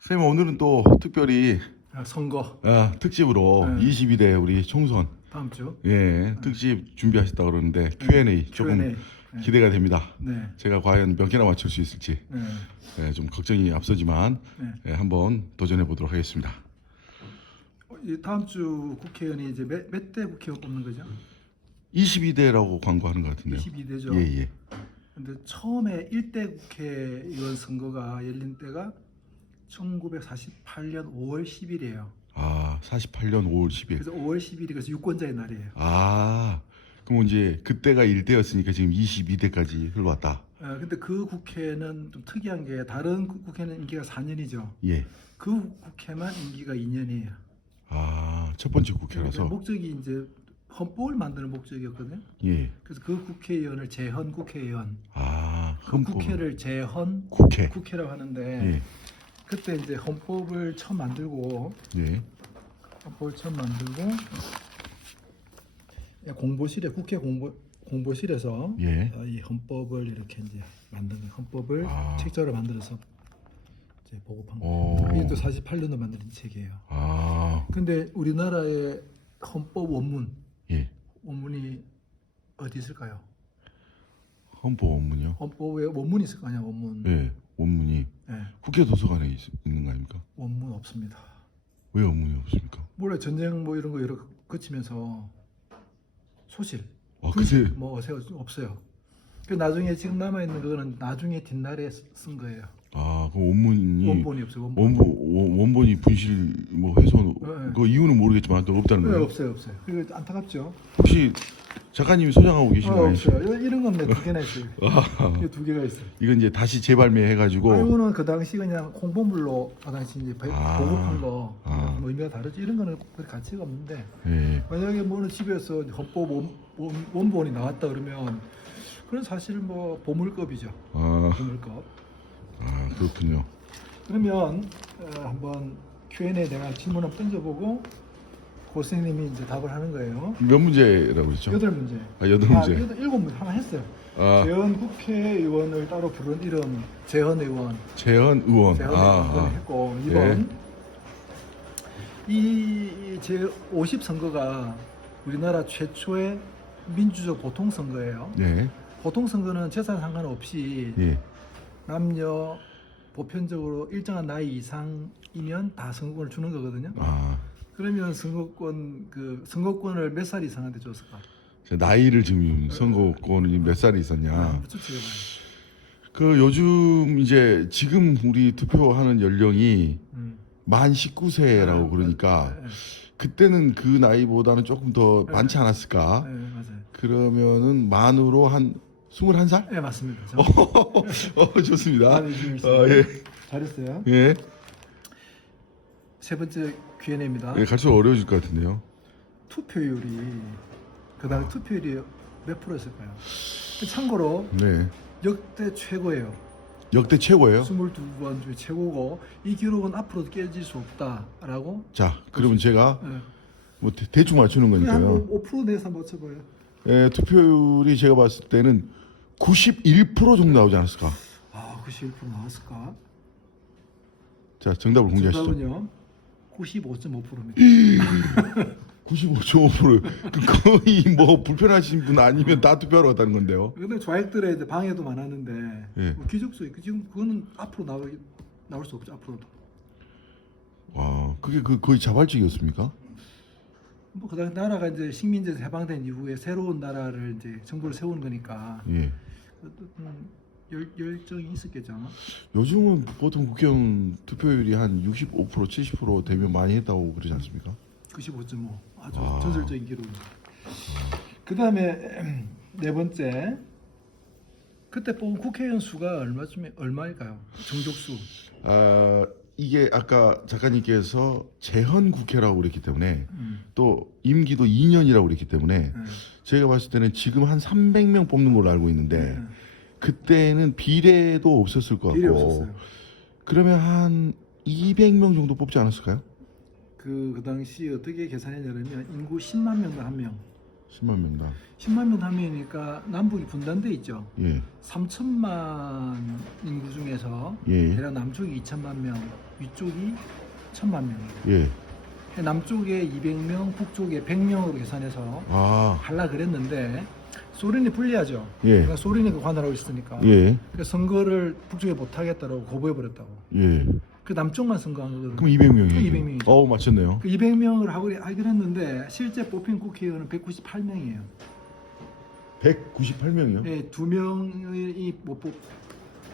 선생님 오늘은 또 특별히 아, 선거 아, 특집으로 네. 22대 우리 총선 다음 주 예 특집 준비하셨다 그러는데 Q&A 조금 Q&A. 네. 기대가 됩니다. 네. 제가 과연 몇 개나 맞출 수 있을지 네. 예, 좀 걱정이 앞서지만 네. 예, 한번 도전해 보도록 하겠습니다. 어, 이 다음 주 국회의원이 이제 몇 대 국회의원 뽑는 거죠? 22대라고 광고하는 것 같은데요. 22대죠. 예 예. 근데 처음에 1대 국회의원 선거가 열린 때가 1948년 5월 10일이에요. 아 48년 5월 10일. 그래서 5월 10일이 그래서 유권자의 날이에요. 아 그럼 이제 그때가 1대였으니까 지금 22대까지 흘러왔다. 어, 근데 그 국회는 좀 특이한 게 다른 국- 국회는 임기가 4년이죠. 예. 그 국회만 임기가 2년이에요. 아 첫 번째 국회라서 목적이 이제 헌법을 만드는 목적이었거든요. 예. 그래서 그 국회의원을 재헌 국회의원, 아 그 헌법 국회를 재헌 국회. 국회라고 하는데 예. 그때 이제 헌법을 처음 만들고 예. 헌법을 처음 만들고 공보실에 국회 공보 공보실에서 예. 어, 이 헌법을 이렇게 이제 만든 거예요. 헌법을 아. 책자로 만들어서 이제 보급한 거예요. 오. 이게 또 48년도 만든 책이에요. 아 근데 우리나라의 헌법 원문 예. 원문이 어디 있을까요? 헌법 원문이요. 헌법에 원문이 있을 거 아니야 원문. 예. 원문이 예, 국회 도서관에 있, 있는 거 아닙니까? 원문 없습니다. 왜 원문이 없습니까? 원래 전쟁 뭐 이런 거 여러 거치면서 소실 아 근데 뭐 없어요. 그 나중에 지금 남아 있는 거는 나중에 뒷날에 쓴 거예요. 아 그 원문이 원본이 없어요. 원본. 원본 원- 원본이 분실 뭐 훼손 네. 그 이유는 모르겠지만 또 없다는 네, 거예요. 없어요, 없어요. 그리고 안타깝죠. 혹시 작가님이 소장하고 계신 어, 거 아니죠? 없어요. 이런- 이런 건데 두 개나 있어요. 이게 두 개가 있어요. 이건 이제 다시 재발매해 가지고 아, 이거는 그 당시 그냥 홍보물로 그 당시 이제 배- 아. 보급한 거 아. 좀 의미가 다르지. 이런 거는 가치가 없는데 예. 만약에 뭐는 집에서 헌법 원, 원, 원본이 나왔다 그러면 그건 사실 뭐 보물급이죠. 아, 보물급. 아 그렇군요. 그러면 어, 한번 Q&A 내가 질문 한번 던져보고 고선생님이 이제 답을 하는 거예요. 몇 문제라고 그랬죠? 여덟 문제. 아 여덟 아, 문제. 여덟, 일곱 문제 하나 했어요. 아 재헌 국회의원을 따로 부른 이름 재헌 의원. 재현 의원. 아, 의원 아. 했고 2번 이제 50 선거가 우리나라 최초의 민주적 보통 선거예요. 네. 보통 선거는 재산 상관없이 예. 남녀 보편적으로 일정한 나이 이상이면 다 선거권을 주는 거거든요. 아 그러면 선거권 그 선거권을 몇 살 이상한테 줬을까? 제 나이를 지금 선거권이 몇 살이 아, 있었냐? 추측해봐요. 그 요즘 이제 지금 우리 투표하는 연령이 음. 만 19세라고 아, 그러니까 네, 그때는 그 나이보다는 조금 더 네. 많지 않았을까? 네, 네, 맞아요. 그러면은 만으로 한 21살? 네 맞습니다. 어, 좋습니다. 아, 네, 지금 어, 예. 잘했어요. 예. 세 번째 Q&A입니다. 예, 갈수록 어려워질 것 같은데요. 투표율이 그다음 투표율이 몇 프로였을까요? 참고로 네. 역대 최고예요. 역대 최고예요. 22번 중에 최고고 이 기록은 앞으로도 깨질 수 없다라고. 자, 그러면 제가 네. 뭐 대, 충 맞추는 거니까요. 한5% 내서 한번 맞춰봐요. 예, 투표율이 제가 봤을 때는 91% 정도 나오지 않았을까? 아, 91% 나왔을까? 자, 정답을 공개하시죠. 정답은요. 95.5%입니다. 95.5%. 그 거의 뭐 불편하신 분 아니면 다 투표하러 갔다는 건데요. 근데 좌익들의 이제 방해도 많았는데 예. 뭐 기적수예요. 그 지금 그거는 앞으로 나올 나올 수 없죠. 앞으로도. 와, 그게 그 거의 자발적이었습니까? 뭐 그다음 나라가 이제 식민지에서 해방된 이후에 새로운 나라를 이제 정부를 세우는 거니까 예. 음, 열, 열정이 있었겠죠 아마. 요즘은 보통 국회의원 투표율이 한 65% 70% 되면 많이 했다고 그러지 않습니까? 95.5 아주 아. 전설적인 기록입니다. 그 다음에 네 번째 그때 뽑은 국회의원 수가 얼마쯤에 얼마일까요? 정족수 아 이게 아까 작가님께서 재헌 국회라고 그랬기 때문에 음. 또 임기도 2년이라고 그랬기 때문에 네. 제가 봤을 때는 지금 한 300명 뽑는 걸로 알고 있는데 네. 그때는 비례도 없었을 것 같고 없었어요. 그러면 한 200명 정도 뽑지 않았을까요? 그, 그 당시 어떻게 계산했냐면 인구 10만 명당 한 명. 10만 명당. 10만 명 하면이니까 남북이 분단돼 있죠. 예. 3천만 인구 중에서 예. 대략 남쪽이 2천만 명, 위쪽이 1천만 명이에요. 예. 남쪽에 200명, 북쪽에 100명으로 계산해서 아. 할라 그랬는데 소련이 불리하죠. 예. 그러니까 소련이 그 관할하고 있으니까. 예. 그 선거를 북쪽에 못 하겠다고 거부해 버렸다고. 예. 그 남쪽만 선거한 거거든요. 그럼 200명이에요. 그 200명이죠. 어, 맞췄네요. 그 200명을 하고 하긴 했는데 실제 뽑힌 국회의원은 198명이에요. 198명이요? 네, 두 명이 못 뽑,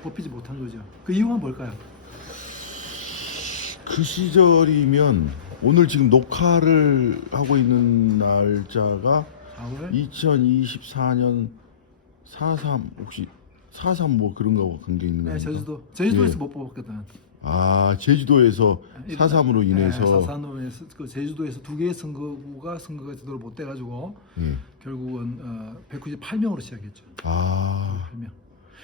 뽑히지 못한 거죠. 그 이유가 뭘까요? 그 시절이면 오늘 지금 녹화를 하고 있는 날짜가 4월 2024년 43 혹시 43 뭐 그런 거 관계 있는 네, 건가? 제주도 제주도에서 예. 못 뽑았거든. 아 제주도에서 43으로 인해서 네, 사산으로에서 그 제주도에서 두 개의 선거구가 선거가 제대로 못 돼가지고 예. 결국은 어, 198명으로 시작했죠. 아 8명.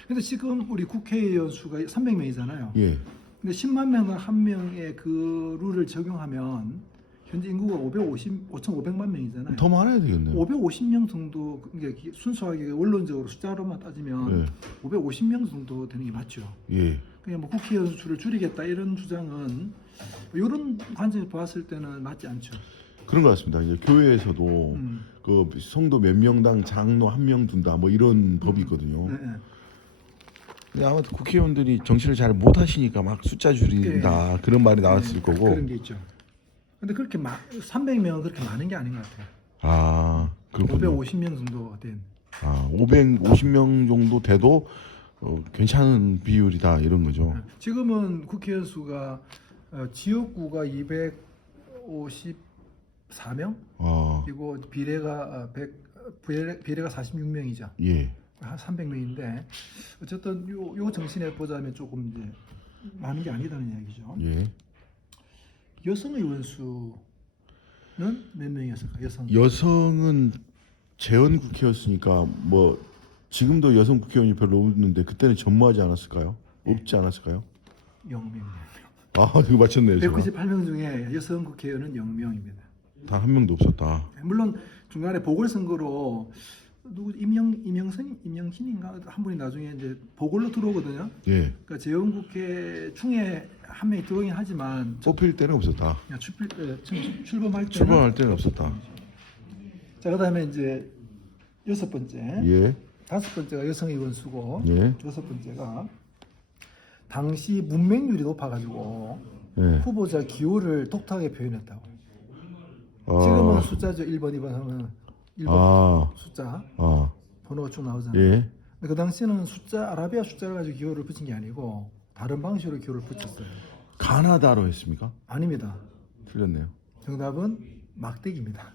근데 지금 우리 국회의원 수가 300명이잖아요. 예. 근데 10만 명당 한 명의 그 룰을 적용하면 현재 인구가 550 5,500만 명이잖아요. 더 많아야 되겠네요. 550명 정도 이게 순수하게 원론적으로 숫자로만 따지면 예. 550명 정도 되는 게 맞죠. 예. 그냥 뭐 국회의원 수를 줄이겠다 이런 주장은 이런 관점에서 봤을 때는 맞지 않죠. 그런 것 같습니다. 이제 교회에서도 음. 그 성도 몇 명당 장로 한 명 둔다 뭐 이런 법이 있거든요. 네, 네. 근데 아마 국회의원들이 정치를 잘 못하시니까 막 숫자 줄인다 그런 말이 나왔을 네, 거고. 그런 게 있죠. 근데 그렇게 마, 300명은 그렇게 많은 게 아닌 것 같아요. 아 그렇군요. 550명 정도 된. 아 550명 정도 돼도 어, 괜찮은 비율이다 이런 거죠. 지금은 국회의원 수가 어, 지역구가 254명, 아 그리고 비례가 100, 비례, 비례가 46명이죠. 예. 한 300명인데 어쨌든 요, 요 정신에 보자면 조금 이제 많은 게 아니다는 이야기죠. 예. 여성 의원 수는 몇 명이었을까? 여성 여성은 재원 국회였으니까 뭐 지금도 여성 국회의원이 별로 없는데 그때는 전무하지 않았을까요? 없지 않았을까요? 0명. 아 이거 맞췄네요. 제가. 198명 중에 여성 국회의원은 0명입니다. 단 한 명도 없었다. 물론 중간에 보궐선거로 누구 임영 임영선 임영신인가 한 분이 나중에 이제 보궐로 들어오거든요. 예. 그러니까 재원 국회 중에 한 명이 들어오긴 하지만 뽑힐 때는 없었다. 그냥 출필 어, 출- 출범할 때는 출범할 때는 없었다. 자 그다음에 이제 여섯 번째 예. 다섯 번째가 여성 의 원 수고 예. 여섯 번째가 당시 문맹률이 높아가지고 예. 후보자 기호를 독특하게 표현했다고. 아. 지금은 숫자죠 1번, 2번 하면 1번 아. 숫자 아. 번호가 쭉 나오잖아요. 예. 근데 그 당시에는 숫자 아라비아 숫자를 가지고 기호를 붙인 게 아니고 다른 방식으로 기호를 붙였어요. 가나다로 했습니까? 아닙니다. 틀렸네요. 정답은 막대기입니다.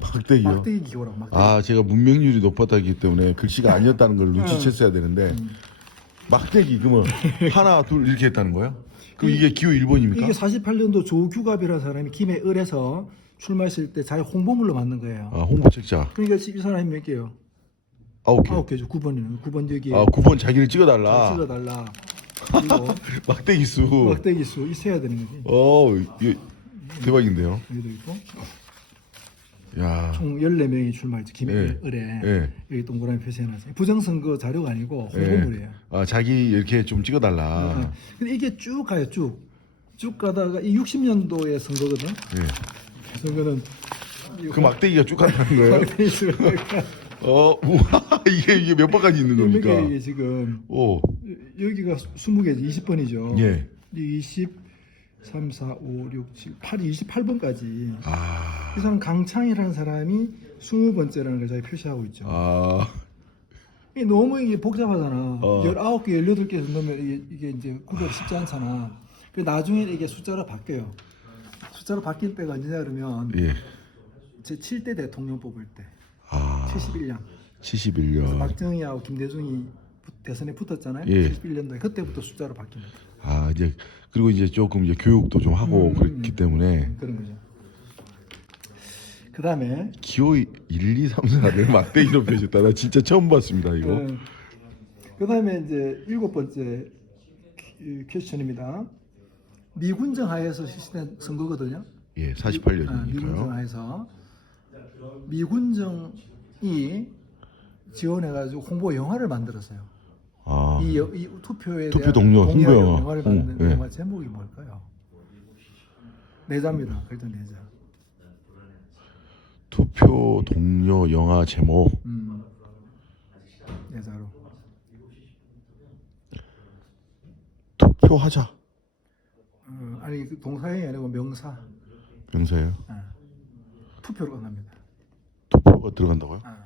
막대기요. 막대기 기호라고 막대기. 아 제가 문명률이 높았다기 때문에 글씨가 아니었다는 걸 눈치챘어야 되는데 음. 막대기 그러면 하나 둘 이렇게 했다는 거예요? 그럼 이게 기호 1번입니까? 이게 48년도 조규갑이라는 사람이 김해 을에서 출마했을 때 자기 홍보물로 만든 거예요. 아 홍보 책자 그러니까 이 사람이 몇 개요? 아홉 개. 아홉 개죠. 9번이는 9번 여기에 아 9번 자기를 찍어달라. 찍어달라. 그리고 막대기 수. 막대기 수 있어야 되는 거지. 어 이게 대박인데요. 여기도 있고 야. 총 14명이 출마했죠. 김해 예. 을에 예. 여기 동그라미 표시해놨어요. 부정선거 자료가 아니고 홍보물이에요. 아 자기 이렇게 좀 어, 찍어달라. 근데 이게 쭉 가요. 쭉. 쭉 가다가 이 60년도의 선거거든. 예. 선거는 그 막대기가 쭉 간다는 거예요? 어 우와 이게 이게 몇 번까지 있는 몇 겁니까? 개 이게 지금 오. 여기가 20개 20번이죠. 예. 20 3 4 5 6 7 8 28번까지. 아. 이 사람 강창이라는 사람이 20번째라는 걸 자기 표시하고 있죠. 아. 이게 너무 이게 복잡하잖아. 어. 19개, 18개 넣으면 이게, 이게 이제 구별이 쉽지 않잖아. 그 나중에 이게 숫자로 바뀌어요. 숫자로 바뀔 때가 언제냐 그러면 예. 제 7대 대통령 뽑을 때 아. 71년. 71년. 박정희하고 김대중이 부- 대선에 붙었잖아요. 예. 71년도에 그때부터 숫자로 바뀝니다. 아 이제 그리고 이제 조금 이제 교육도 좀 하고 음, 그렇기 음. 때문에 그런 거죠. 그 다음에 기호 1, 2, 3, 4를 막대기로 펴셨다. 나 진짜 처음 봤습니다 이거. 그 다음에 이제 일곱 번째 퀴- 퀘스천입니다. 미군정 하에서 실시된 선거거든요. 예, 아, 48년이니까요. 미군정 하에서 미군정이 지원해가지고 홍보 영화를 만들었어요. 아, 이, 여- 이 투표에 투표 대한 동료, 홍보 동의하는 영화. 영화를 홍- 만든 예. 영화 제목이 뭘까요? 내자입니다. 글자 내자. 투표 동료 영화 제목 음, 내자로. 투표하자 어, 아니 그 동사형이 아니고 명사. 명사예요. 아, 투표로 끝납니다. 투표가 들어간다고요? 아.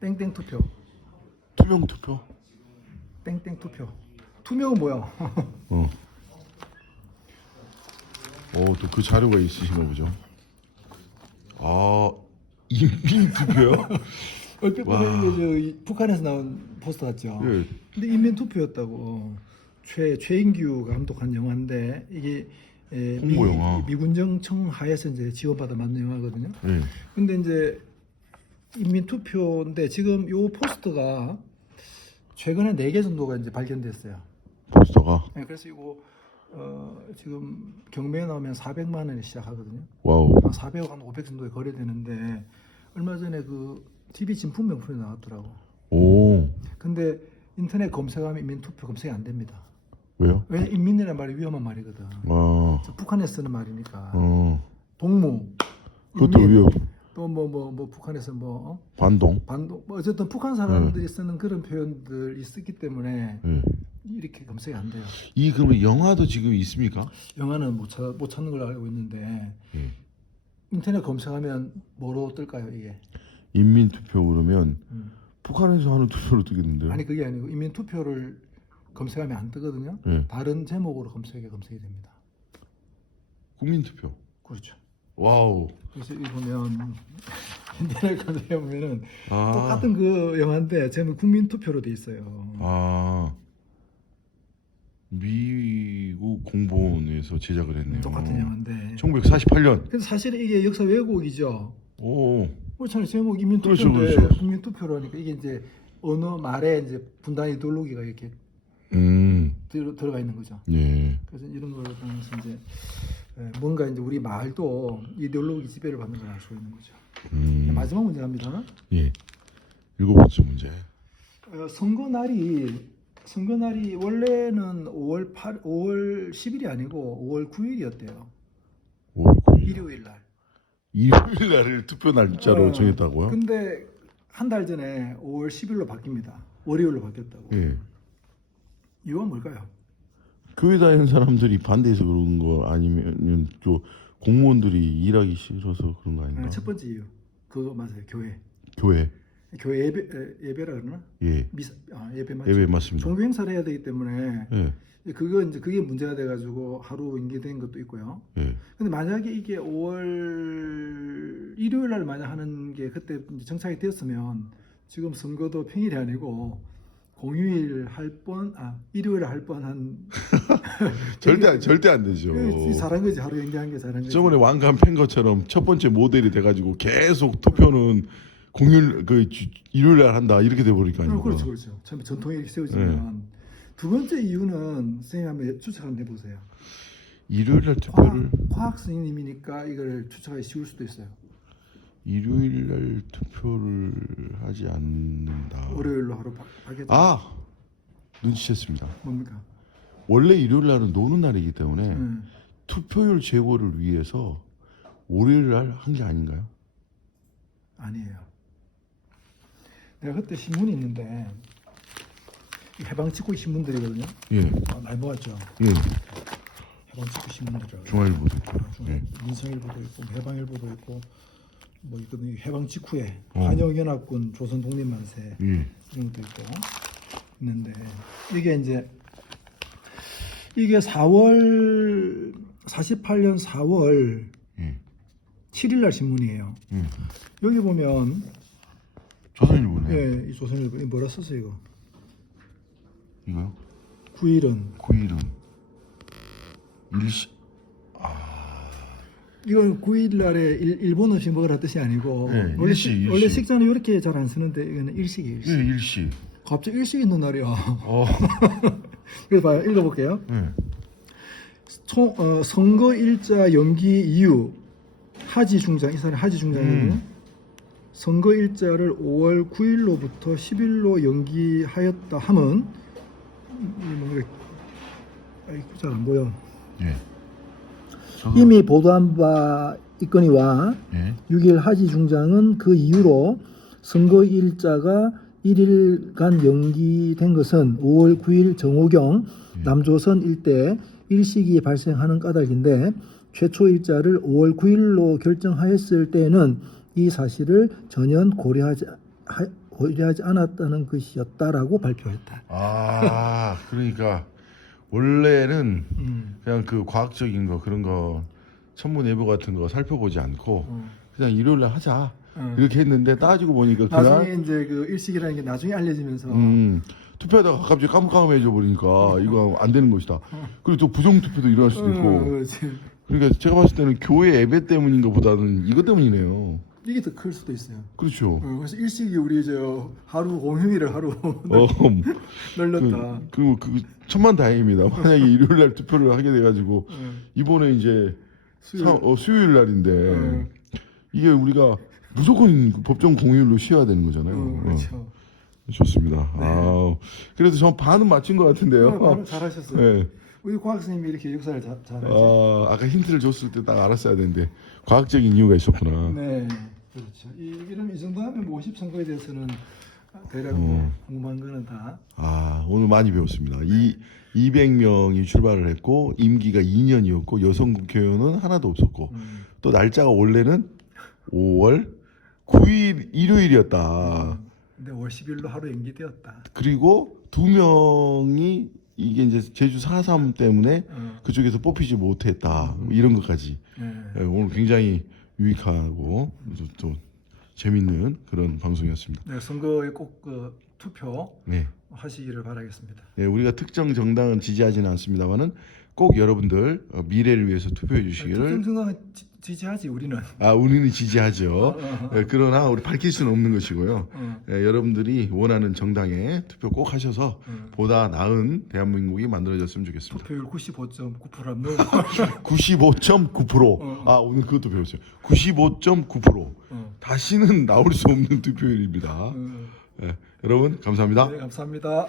땡땡 투표. 투명 투표. 땡땡 투표. 투명은 뭐야? 어. 어, 또 그 자료가 있으신가 보죠. 아, 인민 투표요? 얼핏 와. 보면 저이 북한에서 나온 포스터 같죠. 예. 근데 인민 투표였다고 최 최인규 감독한 영화인데 이게 에, 미, 영화. 미군정청 하에서 이제 지원받아 만든 영화거든요. 예. 근데 이제 인민 투표인데 지금 요 포스터가 최근에 네 개 정도가 이제 발견됐어요. 포스터가 네, 그래서 이거 어, 지금 경매에 나오면 400만 원에 시작하거든요. 와우. 한 400억 한 500 정도에 거래되는데 얼마 전에 그 TV 진품 명품이 나왔더라고. 오. 근데 인터넷 검색하면 인민 투표 검색이 안 됩니다. 왜요? 왜 인민이라는 말이 위험한 말이거든. 아. 저 북한에서 쓰는 말이니까. 어. 동무. 그것도 인민, 위험. 또 뭐 뭐 뭐 북한에서 뭐 어? 반동. 반도 뭐 어쨌든 북한 사람들이 쓰는 그런 표현들이 쓰기 때문에 예. 이렇게 검색이 안 돼요. 이 그러면 영화도 지금 있습니까? 영화는 못, 찾, 못 찾는 걸로 알고 있는데 예. 인터넷 검색하면 뭐로 뜰까요 이게? 인민 투표 그러면 음. 북한에서 하는 투표로 뜨겠는데요? 아니 그게 아니고 인민 투표를 검색하면 안 뜨거든요. 예. 다른 제목으로 검색해 검색이 됩니다. 국민 투표. 그렇죠. 와우. 그래서 이 보면 인터넷 검색해 보면은 아. 똑같은 그 영화인데 제목 국민 투표로 돼 있어요. 아. 미국 공보원에서 제작을 했네요. 똑같은 영화인데. 1948년. 근데 사실 이게 역사 왜곡이죠. 오. 그렇잖아요. 제목 인민 그렇죠, 투표인데 그렇죠. 국민 투표라니까 이게 이제 어느 말에 이제 분단 이데올로기가 이렇게 음. 들어, 들어가 있는 거죠. 예. 그래서 이런 거를 통해서 이제 에, 뭔가 이제 우리 말도 이데올로기 지배를 받는 걸 알 수 있는 거죠. 음. 마지막 문제 갑니다. 예. 일곱 번째 문제. 어, 선거 날이 선거 날이 원래는 5월 8 5월 10일이 아니고 5월 9일이었대요. 5월 9일. 일요일 날. 일요일 날을 투표 날짜로 어, 정했다고요? 근데 한 달 전에 5월 10일로 바뀝니다. 월요일로 바뀌었다고. 예. 이유가 뭘까요? 교회 다니는 사람들이 반대해서 그런 거 아니면 또 공무원들이 일하기 싫어서 그런 거 아닌가? 아, 첫 번째 이유. 그거 맞아요. 교회. 교회. 교회 예배 에, 예배라 그러나? 예. 미사 아, 예배 맞죠? 예배 맞습니다. 종교 행사를 해야 되기 때문에 예. 그거 이제 그게 문제가 돼 가지고 하루 연기된 것도 있고요. 예. 근데 만약에 이게 5월 일요일 날 만약 하는 게 그때 정착이 되었으면 지금 선거도 평일이 아니고 공휴일 할 뻔, 아 일요일 할 뻔한 절대 안- 절대 안 되죠. 그 잘한 거지 하루 연기한 게 잘한 거지. 저번에 왕관 팬 것처럼 첫 번째 모델이 돼가지고 계속 투표는 공휴일 그 주- 일요일 날 한다 이렇게 돼 버리니까 어, 그렇죠, 그렇죠. 처음에 전통이 이렇게 세워지면 두 번째 이유는 선생님 한번 추측 한번 해보세요. 일요일 날 과학, 투표를 과학 선생님이니까 이걸 추측하기 쉬울 수도 있어요. 일요일 날 투표를 하지 않는다. 월요일로 하루 바, 바뀌었죠. 아 눈치챘습니다. 뭡니까? 원래 일요일 날은 노는 날이기 때문에 음. 투표율 제고를 위해서 월요일 날 한 게 아닌가요? 아니에요. 내가 그때 신문이 있는데 이 해방 직후 신문들이거든요. 예, 아, 많이 모았죠. 예. 해방 직후 신문들이라고. 중앙일보도 있고. 예. 민성일보도 있고 해방일보도 있고 뭐 있거든요. 해방 직후에 어. 한영연합군 조선 독립 만세 예. 이런 것도 있고 있는데 이게 이제 이게 4월 48년 4월 예. 7일 날 신문이에요. 예. 여기 보면 조선일보네. 예, 이 조선일보 이 뭐라 썼어요 이거? 이거요? 9일은 9일은 일시 이건 9일 날에 일, 일본 음식 먹으라 뜻이 아니고 예, 원래 일시, 식- 일시. 원래 식사는 이렇게 잘 안 쓰는데 이거는 일식이 일식. 예, 일시. 갑자기 일식 있는 날이야. 어. 그래서 봐요. 읽어볼게요. 예. 총, 어, 선거 일자 연기 이유 하지 중장 이 사람이 하지 중장이거든요. 음. 선거 일자를 5월 9일로부터 10일로 연기하였다 함은 잘안 보여. 예. 저도- 이미 보도한 바 있거니와 예. 6일 하지 중장은 그 이후로 선거 일자가 1일간 연기된 것은 5월 9일 정오경 남조선 일대 일식이 발생하는 까닭인데 최초 일자를 5월 9일로 결정하였을 때는 이 사실을 전혀 고려하지 하- 고려하지 않았다는 것이었다라고 발표했다. 아 그러니까 원래는 음. 그냥 그 과학적인 거 그런 거 천문예보 같은 거 살펴보지 않고 어. 그냥 일요일 날 하자 어. 이렇게 했는데 따지고 보니까 나중에 이제 그 일식이라는 게 나중에 알려지면서 음, 투표하다가 갑자기 깜깜해져 버리니까 이거 안 되는 것이다. 그리고 또 부정 투표도 일어날 수도 어, 있고. 그렇지. 그러니까 제가 봤을 때는 교회 예배 때문인 것보다는 이것 때문이네요. 이게 더 클 수도 있어요. 그렇죠. 어, 그래서 일식이 우리 저 하루 공휴일을 하루 어, 늘렸다. 그, 그, 그 천만 다행입니다. 만약에 일요일 날 투표를 하게 돼가지고 어, 이번에 이제 수요일. 사- 어, 수요일 날인데 어. 이게 우리가 무조건 그 법정 공휴일로 쉬어야 되는 거잖아요. 어, 어, 그렇죠. 좋습니다. 아, 그래도 전 반은 맞춘 것 같은데요. 어, 바로 잘하셨어요. 네. 우리 과학 선생님이 이렇게 역사를 자, 잘하지. 아, 아까 힌트를 줬을 때 딱 알았어야 되는데 과학적인 이유가 있었구나. 네, 그렇죠. 이, 이러면 이 정도 하면 뭐 50선거에 대해서는 대략 어. 뭐 궁금한 거는 다. 아, 오늘 많이 배웠습니다. 이 200명이 출발을 했고 임기가 2년이었고 여성 국회의원은 하나도 없었고 음. 또 날짜가 원래는 5월 9일 일요일이었다. 근데 월 10일로 하루 연기되었다. 그리고 두 명이 이게 이제 제주 4.3 때문에 어, 그쪽에서 뽑히지 못했다. 뭐 이런 것까지 네. 예, 오늘 굉장히 유익하고 또, 또 재밌는 그런 방송이었습니다. 네, 선거에 꼭 그, 투표 네. 하시기를 바라겠습니다. 네, 우리가 특정 정당은 지지하지는 않습니다만은 꼭 여러분들 어, 미래를 위해서 투표해 주시기를 특정정당은 지지하지 우리는. 아 우리는 지지하죠. 어. 예, 그러나 우리 밝힐 수는 없는 것이고요. 어, 예, 여러분들이 원하는 정당에 투표 꼭 하셔서 어. 보다 나은 대한민국이 만들어졌으면 좋겠습니다. 투표율 95.9%는 넘어. 95.9%. 어. 아 오늘 그것도 배웠어요. 95.9%. 어. 다시는 나올 수 없는 투표율입니다. 어. 예, 여러분 감사합니다. 네, 감사합니다.